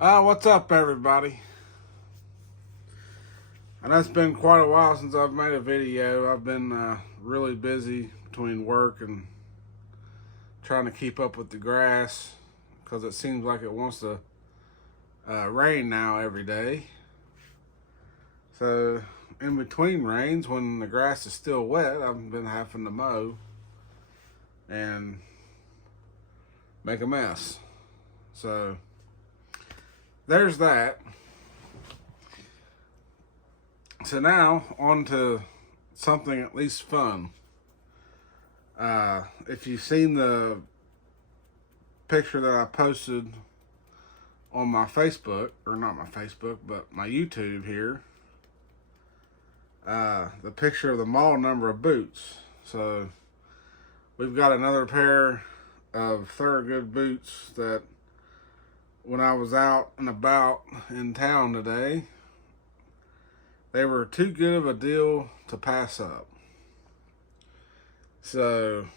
What's up, everybody? I know it's been quite a while since I've made a video. I've been really busy between work and trying to keep up with the grass because it seems like it wants to rain now every day. So, in between rains, when the grass is still wet, I've been having to mow and make a mess. So, there's that. So now, on to something at least fun. If you've seen the picture that I posted on my Facebook, or not my Facebook, but my YouTube here, the picture of the model number of boots. So we've got another pair of Thorogood boots that when I was out and about in town today, they were too good of a deal to pass up. So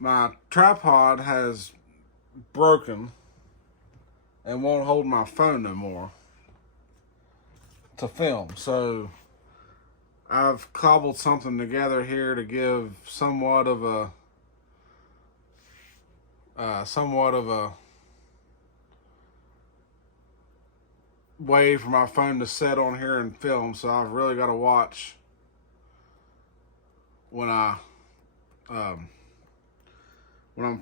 my tripod has broken and won't hold my phone no more to film. So I've cobbled something together here to give somewhat of a way for my phone to set on here and film. So I've really got to watch when I'm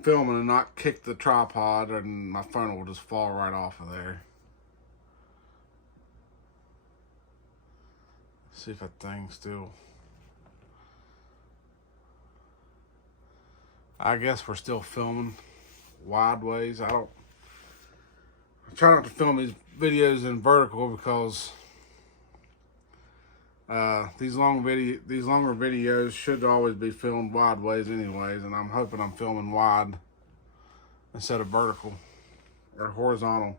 filming and not kick the tripod, and my phone will just fall right off of there. See if that thing's still. I guess we're still filming wideways. I try not to film these videos in vertical because these longer videos should always be filmed wideways anyways, and I'm hoping I'm filming wide instead of vertical or horizontal.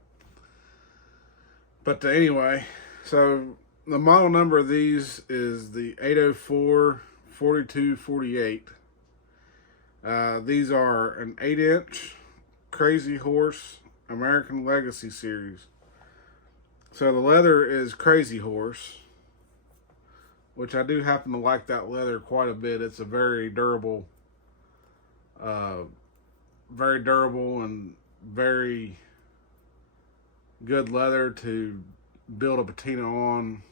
But anyway, so the model number of these is the 804 4248. These are an 8-inch Crazy Horse American Legacy series. So the leather is Crazy Horse, which I do happen to like that leather quite a bit. It's a very durable and very good leather to build a patina on,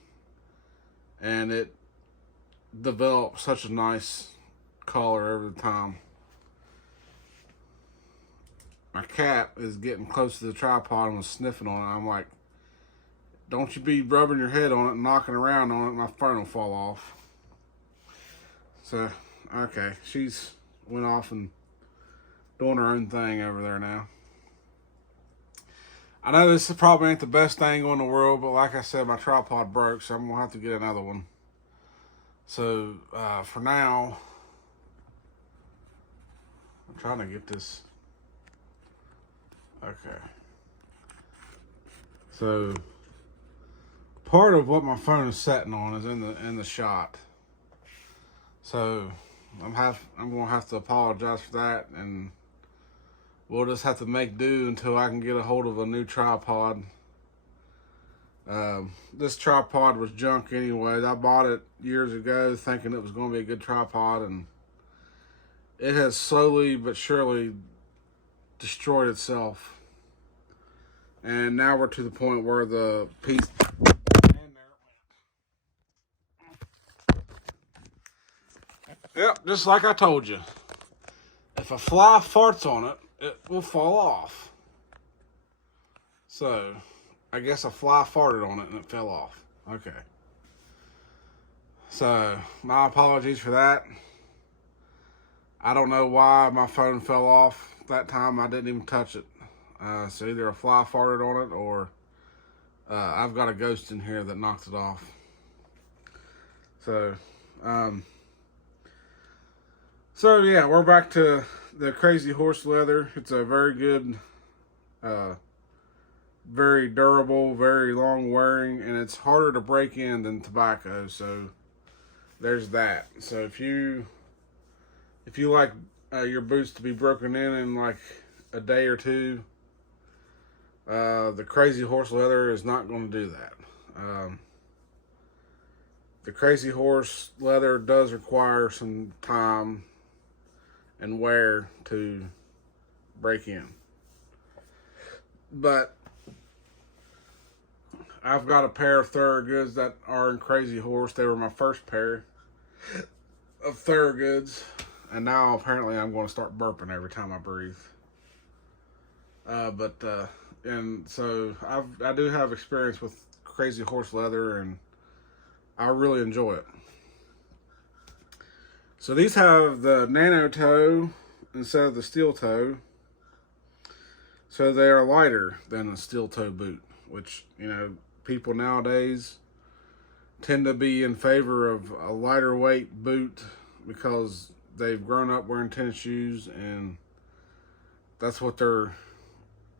and it develops such a nice color every time. My cat is getting close to the tripod and was sniffing on it. I'm like, don't you be rubbing your head on it and knocking around on it, my phone will fall off. So, okay, she's went off and doing her own thing over there now. I know this probably ain't the best thing in the world, but like I said, my tripod broke, so I'm going to have to get another one. So, for now, I'm trying to get this. Okay. So, part of what my phone is setting on is in the shot. So I'm gonna have to apologize for that, and we'll just have to make do until I can get a hold of a new tripod. This tripod was junk anyways. I bought it years ago thinking it was going to be a good tripod, and it has slowly but surely destroyed itself. And now we're to the point where the piece, and there it went. Yep, just like I told you. If a fly farts on it, it will fall off. So, I guess a fly farted on it and it fell off. Okay. So, my apologies for that. I don't know why my phone fell off that time. I didn't even touch it. So either a fly farted on it, or I've got a ghost in here that knocked it off. So, yeah, we're back to the Crazy Horse leather. It's a very good, very durable, very long wearing, and it's harder to break in than tobacco. So there's that. So if you like your boots to be broken in like a day or two, The Crazy Horse leather is not going to do that. The Crazy Horse leather does require some time and wear to break in. But I've got a pair of Thorogoods that are in Crazy Horse. They were my first pair of Thorogoods. And now apparently I'm going to start burping every time I breathe. And so I do have experience with Crazy Horse leather, and I really enjoy it. So these have the Nano toe instead of the steel toe. So they are lighter than a steel toe boot, which, you know, people nowadays tend to be in favor of a lighter weight boot because they've grown up wearing tennis shoes and that's what they're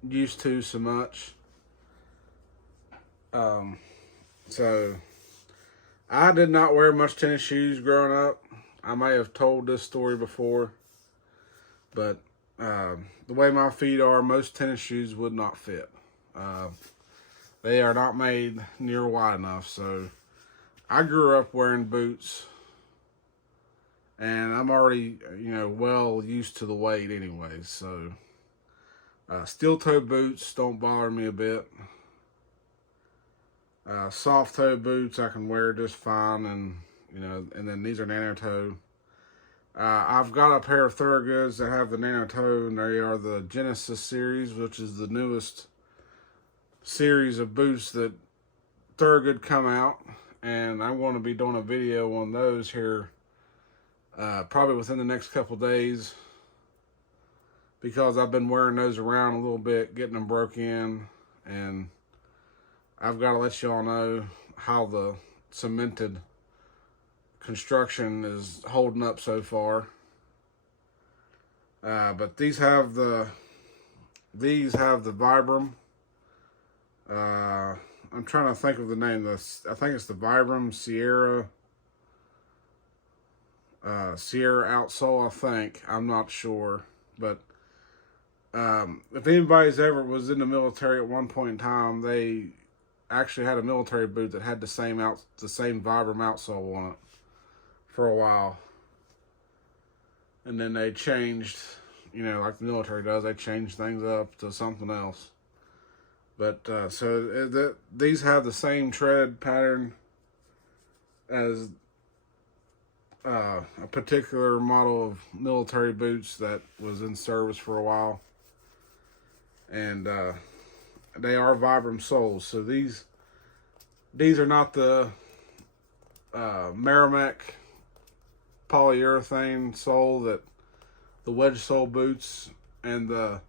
used to so much. So I did not wear much tennis shoes growing up. I may have told this story before, but the way my feet are, most tennis shoes would not fit. They are not made near wide enough. So I grew up wearing boots, and I'm already, you know, well used to the weight anyways. So steel toe boots don't bother me a bit. Soft toe boots I can wear just fine, and you know, and then these are Nano toe. I've got a pair of Thorogoods that have the Nano toe, and they are the Genesis series, which is the newest series of boots that Thorogood come out, and I'm going to be doing a video on those here probably within the next couple days, because I've been wearing those around a little bit, getting them broke in, and I've got to let y'all know how the cemented construction is holding up so far. But these have the Vibram. I'm trying to think of the name. I think it's the Vibram Sierra outsole. I think, I'm not sure, but if anybody's ever was in the military at one point in time, they actually had a military boot that had the same Vibram outsole on it for a while, and then they changed, you know, like the military does, they changed things up to something else. But these have the same tread pattern as a particular model of military boots that was in service for a while, and they are Vibram soles. So these are not the Merrimack polyurethane sole that the wedge sole boots and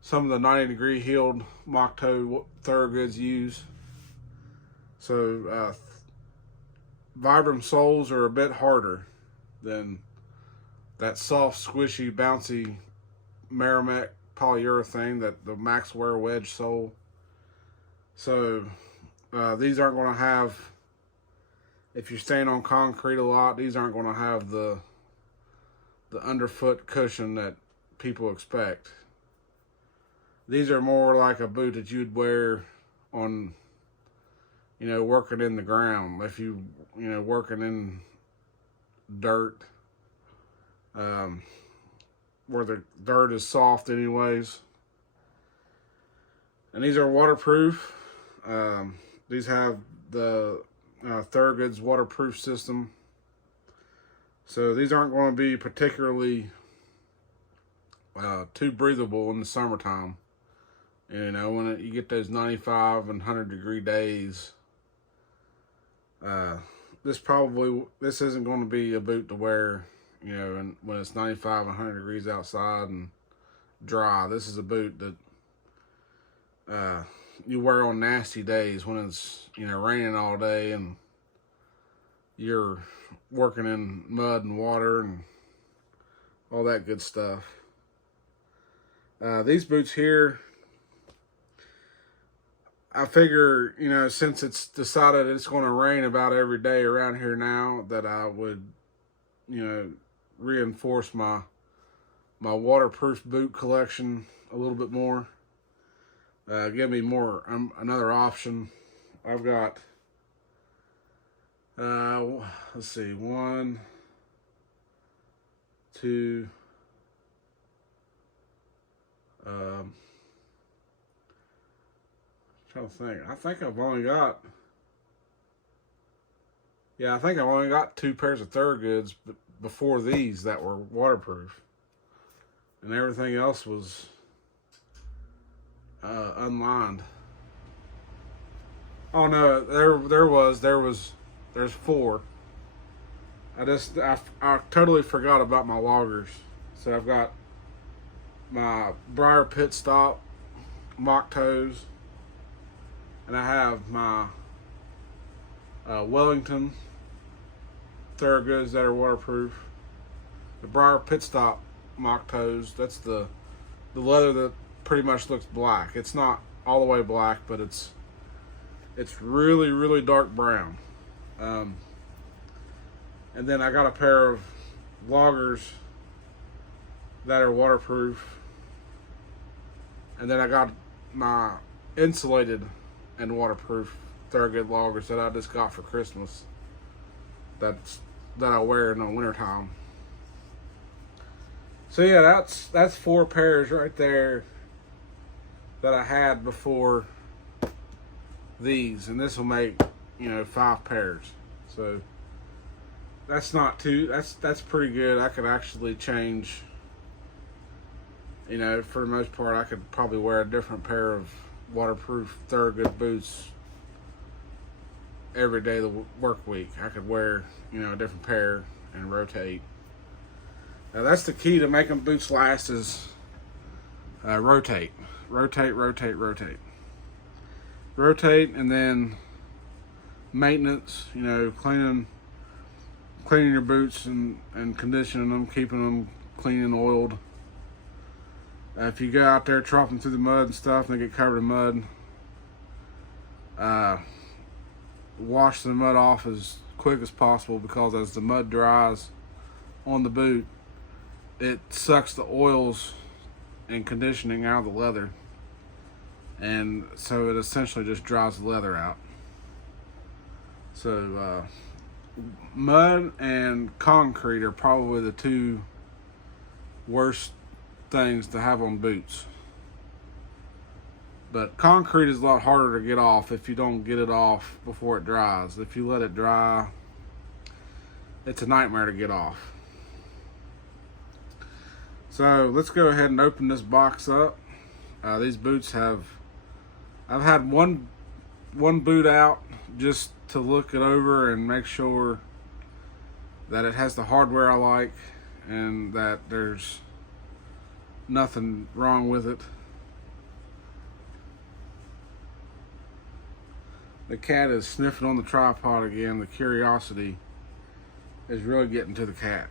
some of the 90-degree heeled mock toe Thorogoods use. So Vibram soles are a bit harder than that soft, squishy, bouncy Merrimack polyurethane that the Maxwear wedge sole. So these aren't going to have, if you're staying on concrete a lot, these aren't going to have the underfoot cushion that people expect. These are more like a boot that you'd wear on, you know, working in the ground. If you know, working in dirt, where the dirt is soft anyways. And these are waterproof. These have the Thorogood's waterproof system. So these aren't going to be particularly too breathable in the summertime. You know, when you get those 95 and 100-degree days, this isn't going to be a boot to wear, you know, and when it's 95 and 100 degrees outside and dry. This is a boot that you wear on nasty days when it's, you know, raining all day and you're working in mud and water and all that good stuff. These boots here, I figure, you know, since it's decided it's going to rain about every day around here now, that I would, you know, reinforce my waterproof boot collection a little bit more. give me more another option. I've got let's see, 1, 2, trying to think. I think I've only got, yeah, I think I've only got 2 pairs of Thorogoods before these that were waterproof, and everything else was unlined. Oh no, there's 4. I totally forgot about my loggers. So I've got my Briar Pit Stop mock toes, and I have my Wellington Thorogoods that are waterproof. The Briar Pit Stop mock toes, that's the leather that pretty much looks black. It's not all the way black, but it's really, really dark brown. And then I got a pair of loggers that are waterproof. And then I got my insulated and waterproof Thorogood loggers that I just got for Christmas. That I wear in the wintertime. So yeah, that's 4 pairs right there that I had before these, and this will make, 5 pairs. So that's not too, that's pretty good. I could actually change, for the most part, I could probably wear a different pair of waterproof Thorogood boots every day of the work week. I could wear, a different pair and rotate. Now that's the key to making boots last is rotate. Rotate, and then maintenance, cleaning your boots and conditioning them, keeping them clean and oiled. If you go out there tromping through the mud and stuff and they get covered in mud, wash the mud off as quick as possible, because as the mud dries on the boot, it sucks the oils and conditioning out of the leather, and so it essentially just dries the leather out. So mud and concrete are probably the 2 worst things to have on boots. But concrete is a lot harder to get off if you don't get it off before it dries. If you let it dry, it's a nightmare to get off. So let's go ahead and open this box up. These boots I've had one boot out just to look it over and make sure that it has the hardware I like and that there's nothing wrong with it. The cat is sniffing on the tripod again. The curiosity is really getting to the cat.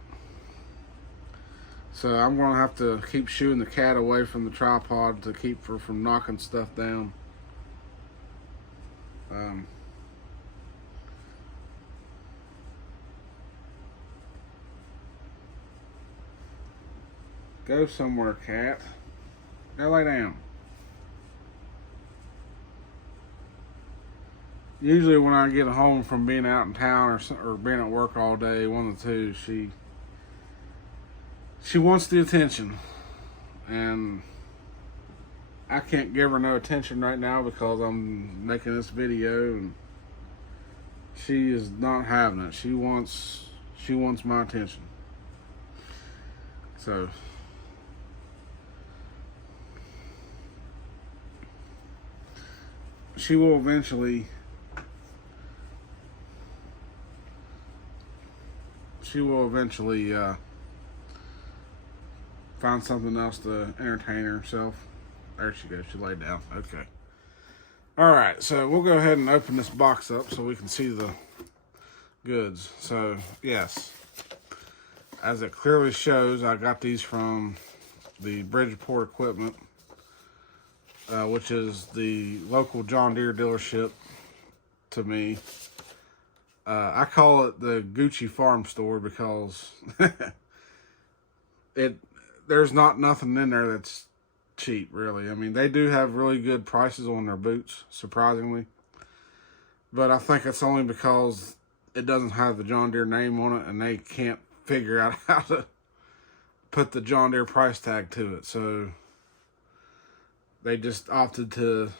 So I'm going to have to keep shooing the cat away from the tripod to keep her from knocking stuff down. Go somewhere, cat. Go lay down. Usually when I get home from being out in town or being at work all day, one of the two, she wants the attention, and I can't give her no attention right now because I'm making this video, and she is not having it. She wants my attention. So she will eventually find something else to entertain herself. There she goes. She laid down. Okay. All right. So we'll go ahead and open this box up so we can see the goods. So yes, as it clearly shows, I got these from the Bridgeport Equipment, which is the local John Deere dealership to me. I call it the Gucci Farm Store because there's not nothing in there that's cheap, really. I mean, they do have really good prices on their boots, surprisingly. But I think it's only because it doesn't have the John Deere name on it, and they can't figure out how to put the John Deere price tag to it. So they just opted to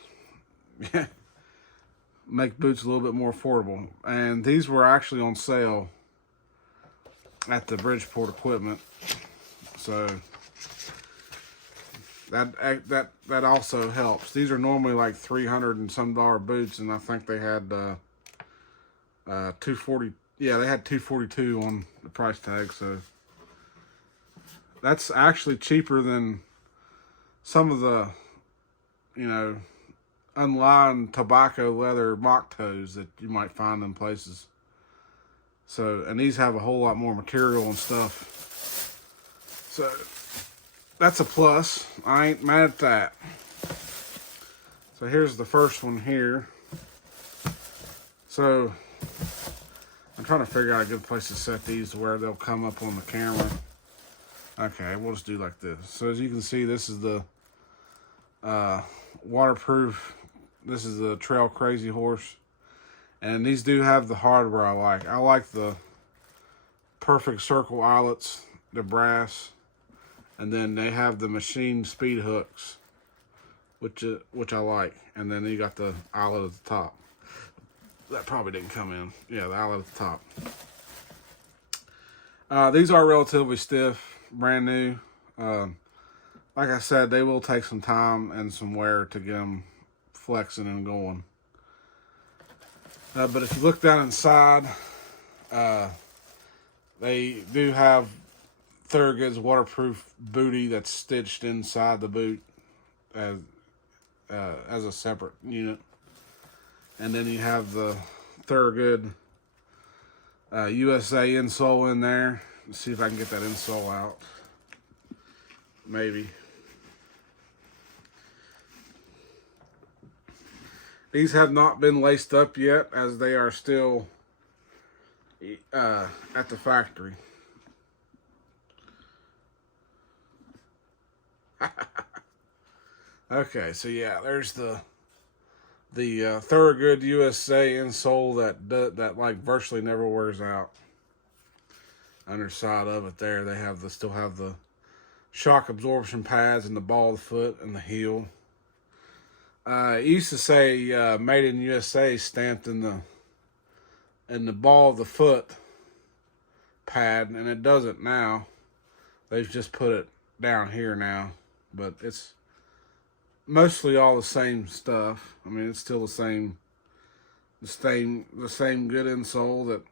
make boots a little bit more affordable. And these were actually on sale at the Bridgeport Equipment. So that also helps. These are normally like $300 and some boots, and I think they had 240. Yeah, they had 242 on the price tag. So that's actually cheaper than some of the, you know, unlined tobacco leather mock toes that you might find in places. So, and these have a whole lot more material and stuff. So that's a plus. I ain't mad at that. So here's the first one here. So I'm trying to figure out a good place to set these to where they'll come up on the camera. Okay, we'll just do like this. So as you can see, this is the waterproof. This is the Trail Crazy Horse. And these do have the hardware I like. I like the perfect circle eyelets, the brass. And then they have the machine speed hooks, which I like. And then you got the eyelet at the top. That probably didn't come in. Yeah, the eyelet at the top. These are relatively stiff, brand new. Like I said, they will take some time and some wear to get them flexing and going. But if you look down inside, they do have Thorogood's waterproof booty that's stitched inside the boot as a separate unit. And then you have the Thorogood USA insole in there. Let's see if I can get that insole out. Maybe. These have not been laced up yet, as they are still at the factory. Okay, so yeah, there's the Thorogood USA insole that like virtually never wears out. Underside of it there, they have still have the shock absorption pads in the ball of the foot and the heel. It used to say "Made in USA" stamped in the ball of the foot pad, and it doesn't now. They've just put it down here now, but it's mostly all the same stuff. I mean, it's still the same good insole that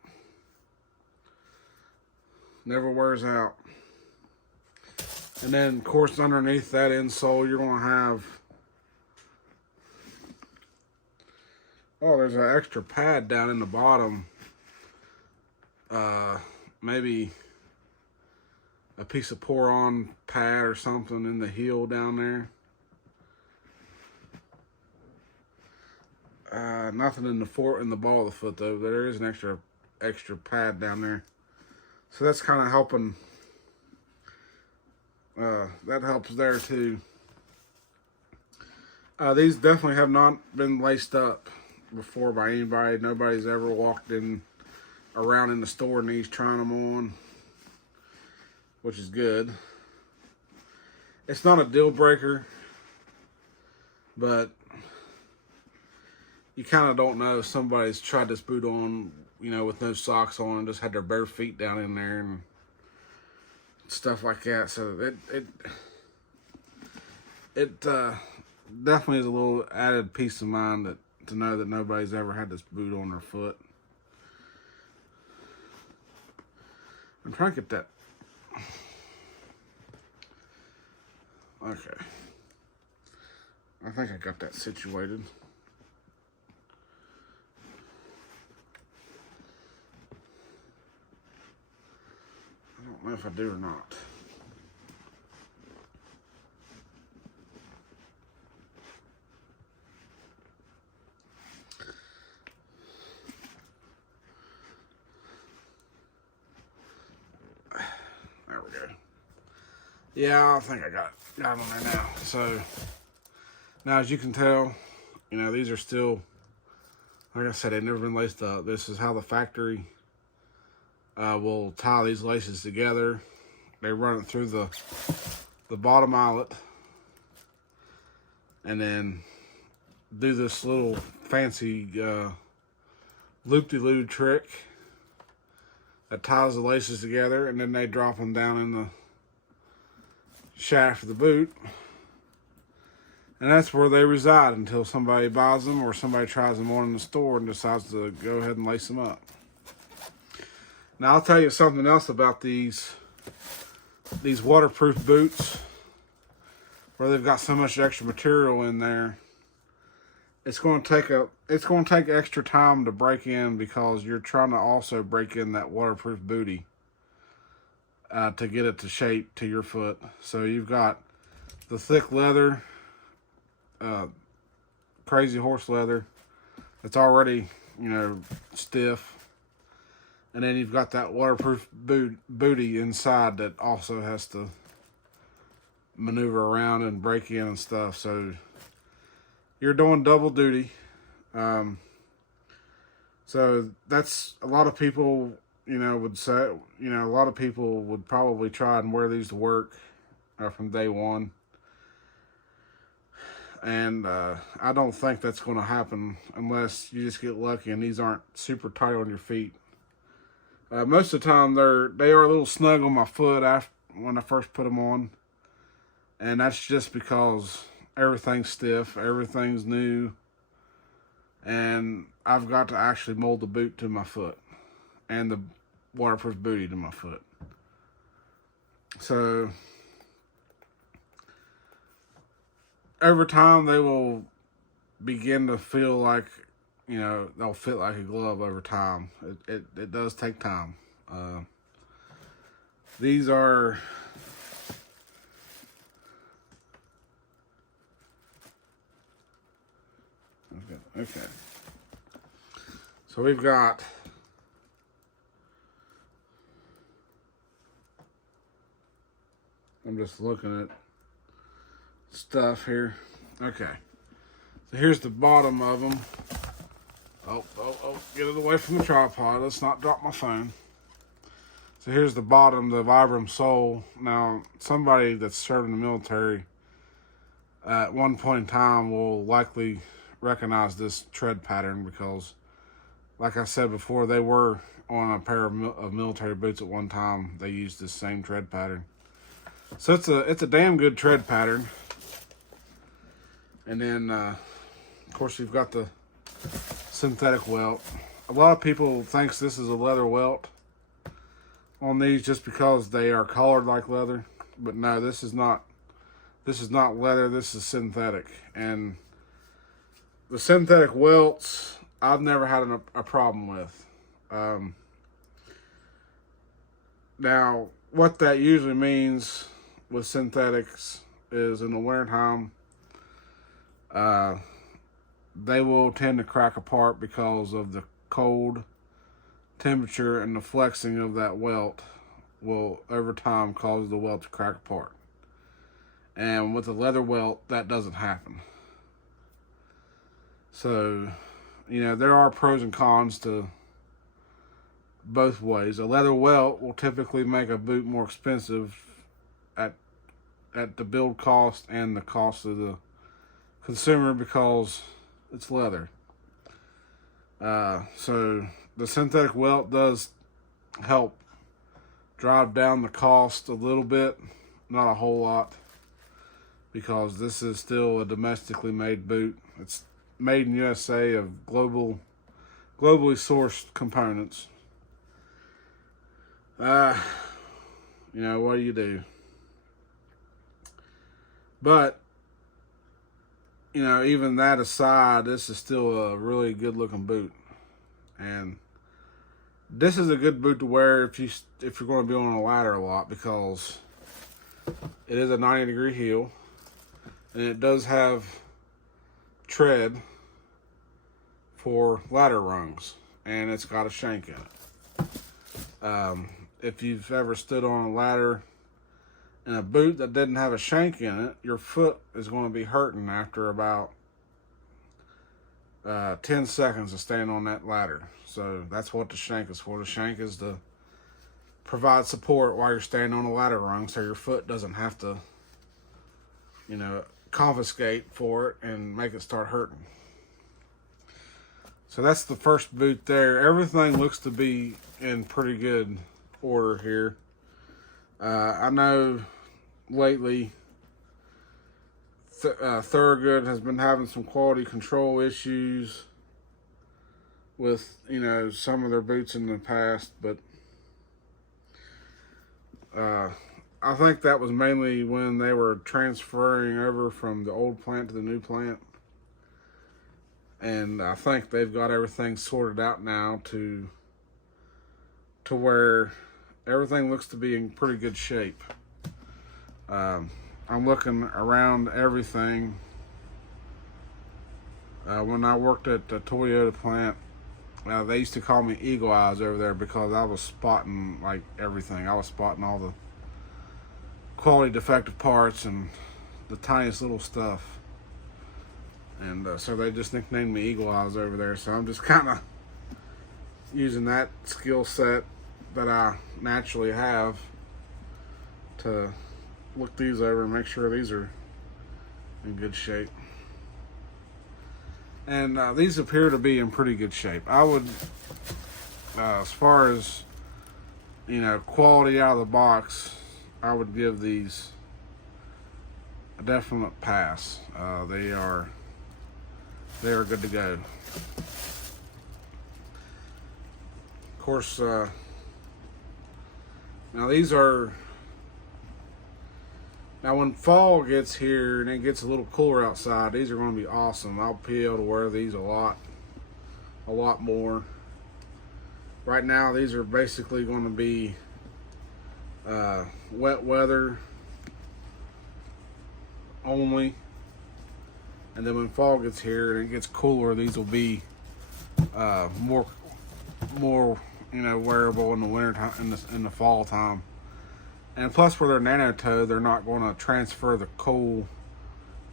never wears out. And then, of course, underneath that insole, you're going to have, there's an extra pad down in the bottom. Maybe a piece of pour-on pad or something in the heel down there. Nothing in the ball of the foot though. There is an extra pad down there, so that's kind of helping. That helps there too. These definitely have not been laced up before by anybody. Nobody's ever walked around in the store in these trying them on, which is good. It's not a deal breaker, but you kind of don't know if somebody's tried this boot on, you know, with no socks on and just had their bare feet down in there and stuff like that. So it definitely is a little added peace of mind to know that nobody's ever had this boot on their foot. I'm trying to get that. Okay. I think I got that situated. I don't know if I do or not. There we go. Yeah, I think I got it. got them on there now. So now, as you can tell, you know, these are still, like I said, they've never been laced up. This is how the factory will tie these laces together. They run it through the bottom eyelet and then do this little fancy loop-de-loo trick that ties the laces together, and then they drop them down in the shaft of the boot, and that's where they reside until somebody buys them or somebody tries them on in the store and decides to go ahead and lace them up. Now, I'll tell you something else about these waterproof boots, where they've got so much extra material in there. It's going to take extra time to break in, because you're trying to also break in that waterproof bootie to get it to shape to your foot. So you've got the thick leather, crazy horse leather, that's already, you know, stiff. And then you've got that waterproof bootie inside that also has to maneuver around and break in and stuff. So you're doing double duty. So that's, a lot of people, you know, would say, you know, a lot of people would probably try and wear these to work from day one. And I don't think that's going to happen unless you just get lucky and these aren't super tight on your feet. Most of the time they are a little snug on my foot when I first put them on. And that's just because everything's stiff, everything's new, and I've got to actually mold the boot to my foot and the waterproof bootie to my foot. So over time they will begin to feel like, you know, they'll fit like a glove over time. It does take time. These are okay. So we've got I'm just looking at stuff here. Okay. So here's the bottom of them. Oh, get it away from the tripod. Let's not drop my phone. So here's the bottom, the Vibram sole. Now, somebody that's served in the military at one point in time will likely recognize this tread pattern, because, like I said before, they were on a pair of military boots at one time. They used this same tread pattern. So it's a damn good tread pattern. And then, of course, you've got the synthetic welt. A lot of people thinks this is a leather welt on these just because they are colored like leather, but no, this is not leather. This is synthetic. And the synthetic welts I've never had a problem with. Now, what that usually means with synthetics is in the wintertime, they will tend to crack apart because of the cold temperature, and the flexing of that welt will over time cause the welt to crack apart. And with a leather welt, that doesn't happen. So, you know, there are pros and cons to both ways. A leather welt will typically make a boot more expensive at the build cost and the cost of the consumer, because it's leather. So the synthetic welt does help drive down the cost a little bit, not a whole lot, because this is still a domestically made boot. It's made in USA of globally sourced components. You know, what do you do? But, you know, even that aside, this is still a really good looking boot. And this is a good boot to wear if you're going to be on a ladder a lot, because it is a 90-degree heel, and it does have tread for ladder rungs, and it's got a shank in it. If you've ever stood on a ladder in a boot that didn't have a shank in it, your foot is going to be hurting after about 10 seconds of staying on that ladder. So that's what the shank is for. The shank is to provide support while you're standing on a ladder rung, so your foot doesn't have to, confiscate for it and make it start hurting. So that's the first boot there. Everything looks to be in pretty good order here. I know lately Thorogood has been having some quality control issues with, some of their boots in the past, but I think that was mainly when they were transferring over from the old plant to the new plant. And I think they've got everything sorted out now to where everything looks to be in pretty good shape. I'm looking around everything. When I worked at the Toyota plant, they used to call me Eagle Eyes over there because I was spotting like everything. I was spotting all the quality defective parts and the tiniest little stuff. And so they just nicknamed me Eagle Eyes over there. So I'm just kind of using that skill set that I naturally have to look these over and make sure these are in good shape. And these appear to be in pretty good shape. I would, as far as, quality out of the box, I would give these a definite pass. They are good to go. Of course, now these are, when fall gets here and it gets a little cooler outside, these are going to be awesome. I'll be able to wear these a lot more. Right now, these are basically going to be wet weather only. And then when fall gets here and it gets cooler, these will be more wearable in the winter time, in the fall time. And plus, where they're nano toe, they're not going to transfer the cold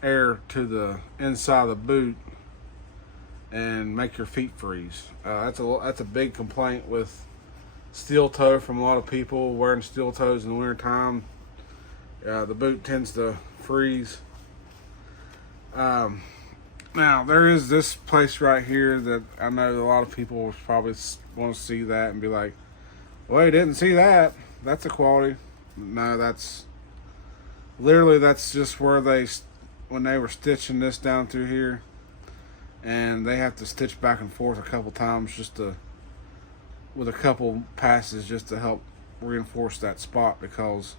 air to the inside of the boot and make your feet freeze. That's a big complaint with steel toe from a lot of people wearing steel toes in the winter time. The boot tends to freeze. Now there is this place right here that I know a lot of people will probably want to see that and be like, well, you didn't see that. That's a quality. No, that's just where when they were stitching this down through here, and they have to stitch back and forth a couple times with a couple passes just to help reinforce that spot, because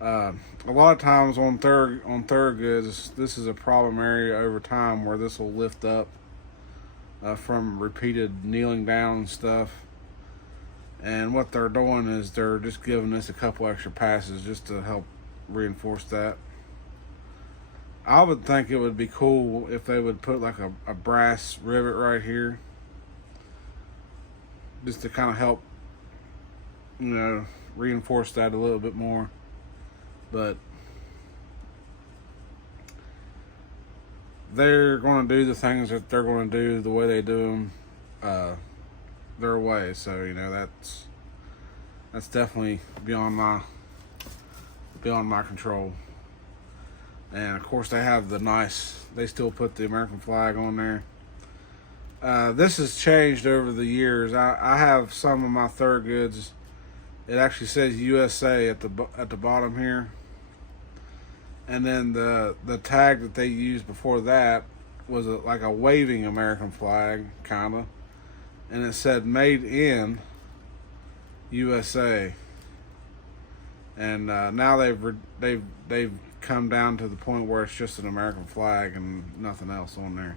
a lot of times on Thorogoods, this is a problem area over time where this will lift up from repeated kneeling down and stuff. And what they're doing is they're just giving us a couple extra passes just to help reinforce that. I would think it would be cool if they would put like a brass rivet right here, just to kind of help, reinforce that a little bit more. But they're going to do the things that they're going to do the way they do them their way. So that's definitely beyond my control. And of course they have they still put the American flag on there. This has changed over the years. I have some of my Thorogoods. It actually says USA at the bottom here. And then the tag that they used before that was like a waving American flag, kinda. And it said made in USA. And now they've come down to the point where it's just an American flag and nothing else on there.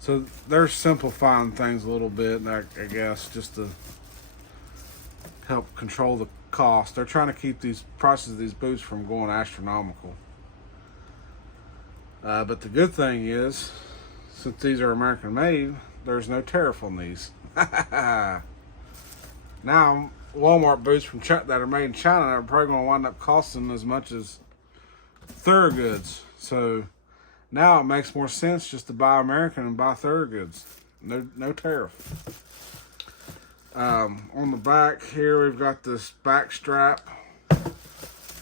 So they're simplifying things a little bit, I guess, just to help control the cost. They're trying to keep these prices of these boots from going astronomical. But the good thing is, since these are American made, there's no tariff on these. Now, Walmart boots from that are made in China are probably going to wind up costing as much as Thorogoods. So now it makes more sense just to buy American and buy Thorogoods. No tariff. On the back here, we've got this back strap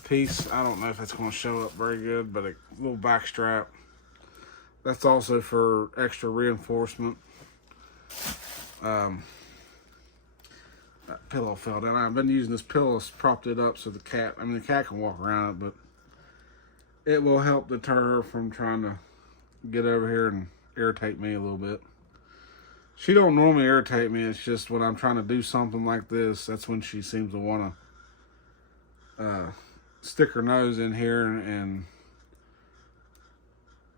piece. I don't know if it's going to show up very good, but a little back strap. That's also for extra reinforcement. That pillow fell down. I've been using this pillow to prop it up so the cat can walk around it, but it will help deter her from trying to get over here and irritate me a little bit. She don't normally irritate me. It's just when I'm trying to do something like this, that's when she seems to want to stick her nose in here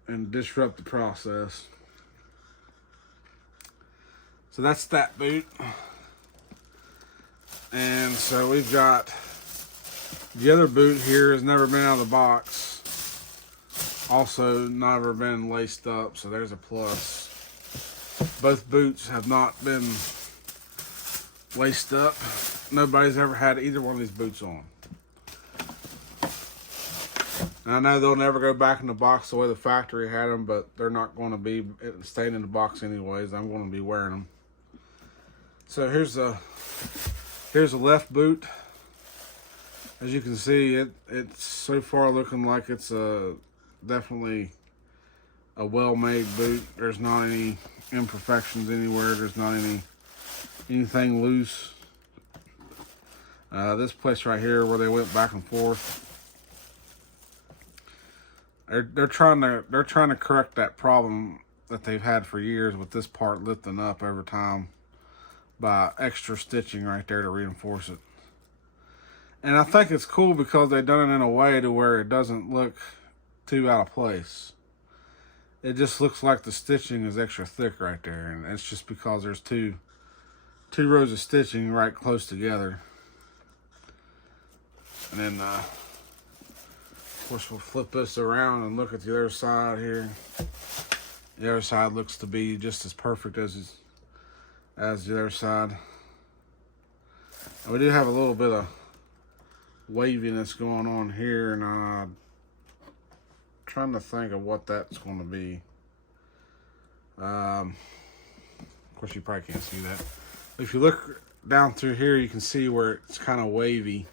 and disrupt the process. So that's that boot. And so we've got the other boot here has never been out of the box. Also never been laced up, so there's a plus. Both boots have not been laced up. Nobody's ever had either one of these boots on. And I know they'll never go back in the box the way the factory had them, but they're not going to be staying in the box anyways. I'm going to be wearing them. So here's the left boot. As you can see, it's so far looking like it's definitely a well-made boot. There's not any imperfections anywhere. There's not anything loose. This place right here where they went back and forth, they're trying to correct that problem that they've had for years with this part lifting up over time by extra stitching right there to reinforce it. And I think it's cool because they've done it in a way to where it doesn't look too out of place. It just looks like the stitching is extra thick right there, and it's just because there's two rows of stitching right close together. And then of course we'll flip this around and look at the other side here. The other side looks to be just as perfect as the other side. And we do have a little bit of waviness going on here, and I'm trying to think of what that's going to be. Of course you probably can't see that. If you look down through here, you can see where it's kind of wavy.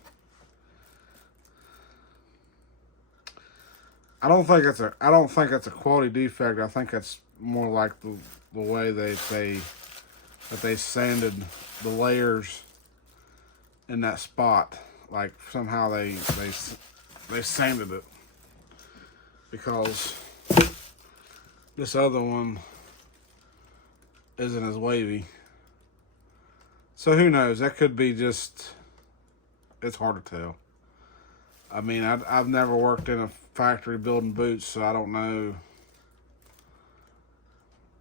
I don't think that's a quality defect. I think that's more like the way they sanded the layers in that spot. Like somehow they sanded it, because this other one isn't as wavy. So who knows? That could be just, it's hard to tell. I mean, I've never worked in a factory building boots, so I don't know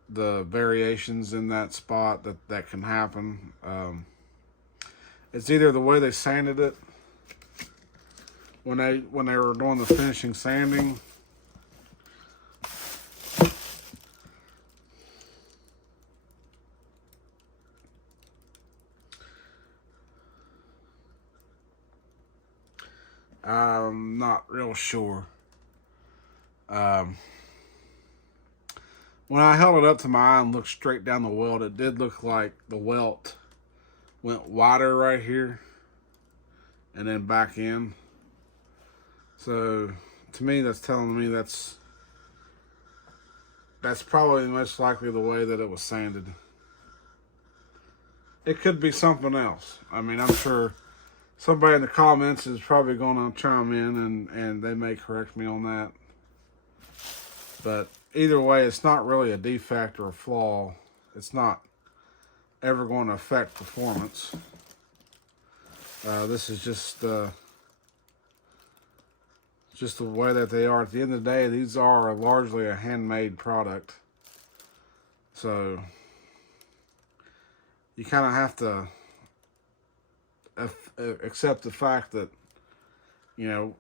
the variations in that spot that can happen. It's either the way they sanded it when they were doing the finishing sanding, I'm not real sure. When I held it up to my eye and looked straight down the welt, it did look like the welt went wider right here and then back in. So to me, that's telling me that's probably most likely the way that it was sanded. It could be something else. I mean, I'm sure somebody in the comments is probably going to chime in and they may correct me on that. But either way, it's not really a defect or a flaw. It's not ever going to affect performance. This is just the way that they are. At the end of the day, these are largely a handmade product. So you kind of have to accept the fact that, you know,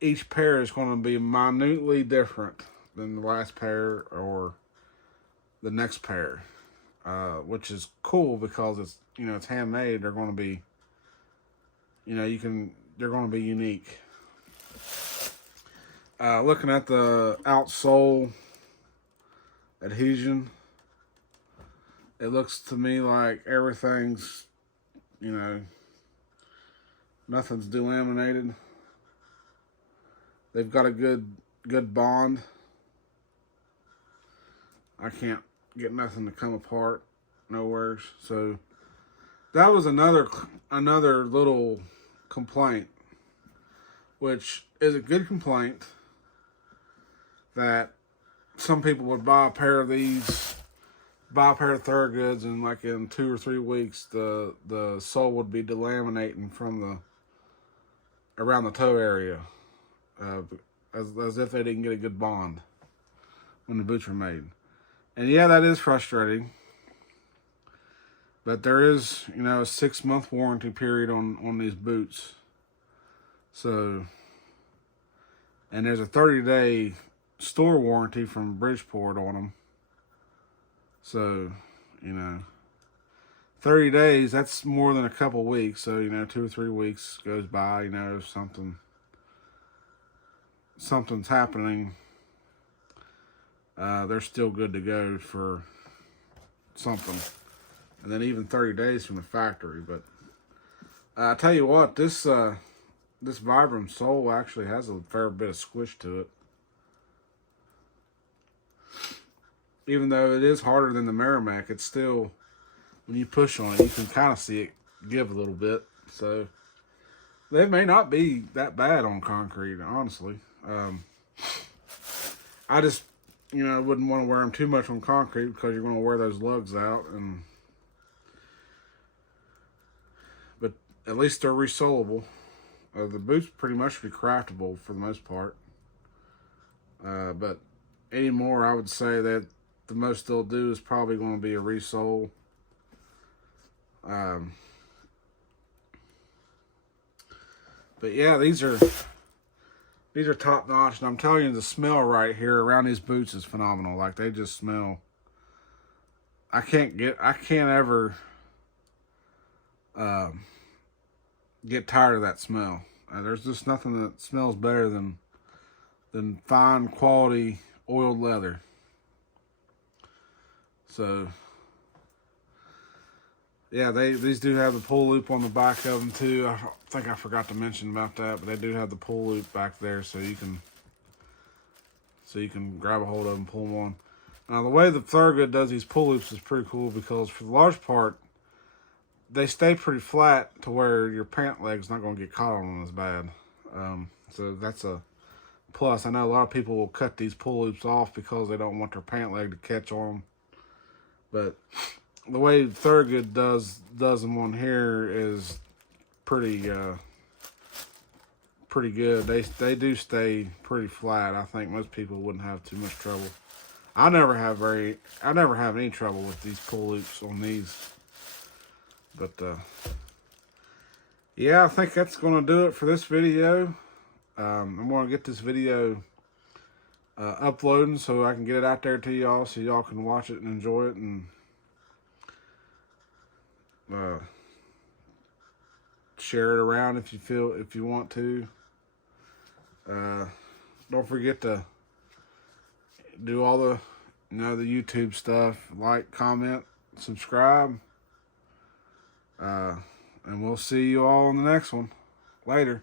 each pair is going to be minutely different than the last pair or the next pair, which is cool because it's, you know, it's handmade. They're going to be you know, they're going to be unique. Looking at the outsole adhesion, it looks to me like everything's, you know, nothing's delaminated. They've got a good bond. I can't get nothing to come apart nowhere. So that was another little complaint, which is a good complaint, that some people would buy a pair of Thorogoods, and like in 2 or 3 weeks, the sole would be delaminating from around the toe area, as if they didn't get a good bond when the boots were made. And yeah, that is frustrating. But there is, you know, a 6-month warranty period on these boots. So, and there's a 30-day store warranty from Bridgeport on them. So, you know, 30 days, that's more than a couple weeks. So, you know, 2 or 3 weeks goes by, you know, if something's happening, they're still good to go for something. And then even 30 days from the factory. But I tell you what, this Vibram sole actually has a fair bit of squish to it. Even though it is harder than the Merrimack, it's still, when you push on it, you can kind of see it give a little bit. So they may not be that bad on concrete, honestly. I just, you know, wouldn't want to wear them too much on concrete, because you're going to wear those lugs out. But at least they're resolable. The boots pretty much be craftable for the most part. But anymore, I would say that the most they'll do is probably going to be a resole. But yeah, these are top notch, and I'm telling you, the smell right here around these boots is phenomenal. Like, they just smell. I can't ever get tired of that smell. There's just nothing that smells better than fine quality oiled leather. So yeah, these do have the pull loop on the back of them too. I think I forgot to mention about that, but they do have the pull loop back there, so you can grab a hold of them and pull them on. Now, the way the Thorogood does these pull loops is pretty cool, because for the large part, they stay pretty flat to where your pant leg's not going to get caught on them as bad. So that's a plus. I know a lot of people will cut these pull loops off because they don't want their pant leg to catch on them. But the way Thorogood does them on here is pretty good. They do stay pretty flat. I think most people wouldn't have too much trouble. I never have any trouble with these pull loops on these. But yeah, I think that's going to do it for this video. I'm going to get this video uploading so I can get it out there to y'all, so y'all can watch it and enjoy it, and share it around if you want to. Don't forget to do all the the YouTube stuff. Like, comment, subscribe. And we'll see you all in the next one. Later.